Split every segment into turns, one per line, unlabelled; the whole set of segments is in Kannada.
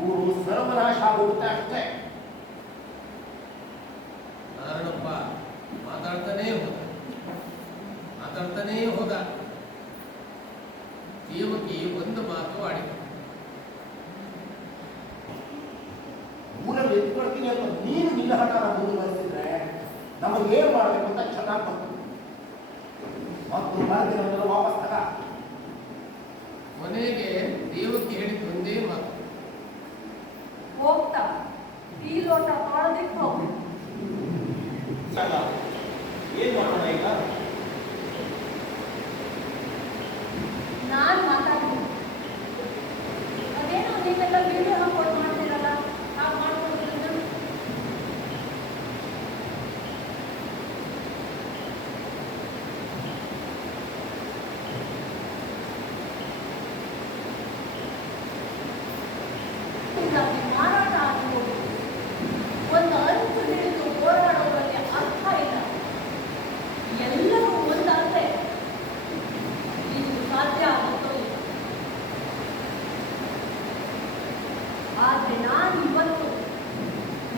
ಊರು ಸರ್ವನಾಶ ಆಗೋಗುತ್ತೆ ಅಷ್ಟೇ
ನಾರಾಯಣಪ್ಪ ಮಾತಾಡ್ತಾನೇ ಹೋದ. ಮಾತಾಡ್ತಾನೇ ಹೋದ. ದೇವಕಿ ಒಂದು ಮಾತು ಆಡಿದ
ಊರ ಎತ್ಕೊಳ್ತೀನಿ ಅಂತ ನೀನು ನಿನ್ನ ಹಠಾನ ಮುಂದುವರೆಸಿದ್ರೆ ನಮಗೆ ಏನ್ ಮಾಡಬೇಕು ಅಂತ ಚೆನ್ನಾಗಿ ಬಂತು ಮತ್ತು ಮರದಿನ ವಾಪಸ್ ತಗ.
ಕೊನೆಗೆ ದೇವಕ್ಕೆ ಹೇಳಿದ ಒಂದೇ ಮಾತು.
ಈ ಲೋಟ ಮಾಡೋದಕ್ಕೆ ಹೋಗಿ
ಏನ್ ಮಾಡೋಣ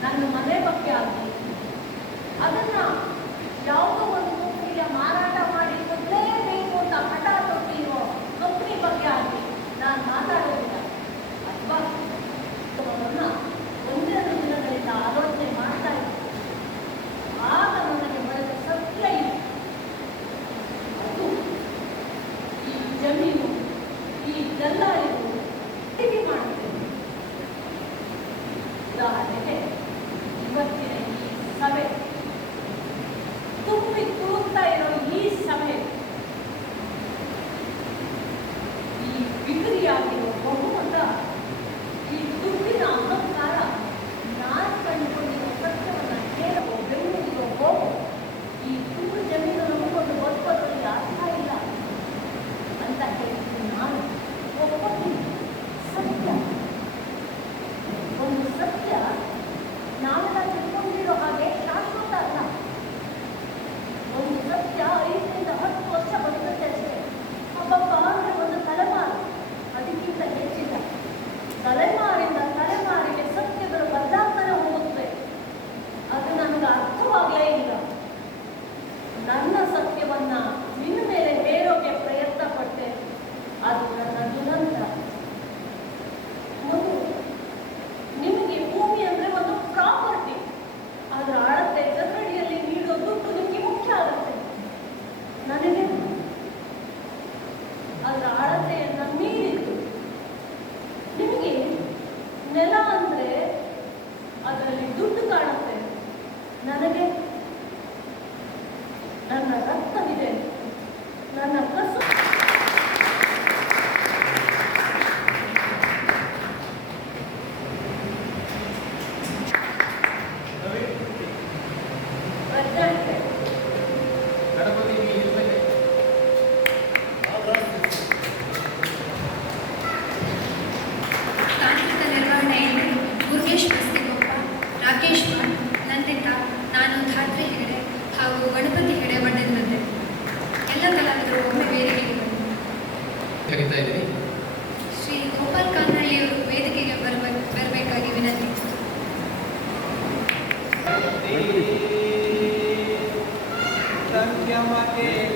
ನನ್ನ ಮನೆ ಬಗ್ಗೆ ಆಗಲಿ ಅದನ್ನ ಯಾವುದೋ ಒಂದು ಕಂಪನಿಗೆ ಮಾರಾಟ ಮಾಡಿ ಕೊಡಲೇಬೇಕು ಅಂತ ಹಠ ಕೊಟ್ಟಿರೋ ಕಂಪ್ನಿ ಬಗ್ಗೆ ಆಗಲಿ. ನಾನು ಮಾತಾಡೋದಿಲ್ಲ. ಅಥವಾ ಅವರನ್ನ ಒಂದೆರಡು ದಿನಗಳಿಂದ ಆಲೋಚನೆ ಮಾಡ್ತಾ ಇದ್ದೆ ಆಗ ನನಗೆ ಬರೆದ ಸತ್ಯ ಇದೆ. ಅದು ಈ ಜಮೀನು, ಈ ದಲ್ಲಾಳಿಗಳು ಖರೀದಿ ಮಾಡುತ್ತೇವೆ ಉದಾಹರಣೆಗೆ ನನ್ನ ಸತ್ಯವನ್ನ ನಿನ್ನ ಮೇಲೆ ಹೇರೋಕೆ ಪ್ರಯತ್ನ ಪಟ್ಟೆ ಅದು ನನ್ನ ದುರಂತ. ಒಂದು ನಿಮಗೆ ಭೂಮಿ ಅಂದ್ರೆ ಒಂದು ಪ್ರಾಪರ್ಟಿ. ಅದರ ಅಳತೆ ಜಗಡಿಯಲ್ಲಿ ನೀಡೋ ದುಡ್ಡು ನಿಮಗೆ ಮುಖ್ಯ ಆಗುತ್ತೆ. ನನಗೆ ಅದರ ಅಳತೆಯನ್ನ ಮೀರಿದ್ದು ನಿಮಗೆ ನೆಲ ಅಂದ್ರೆ ಅದರಲ್ಲಿ ದುಡ್ಡು ಕಾಣುತ್ತೆ. ನನಗೆ
আমাকে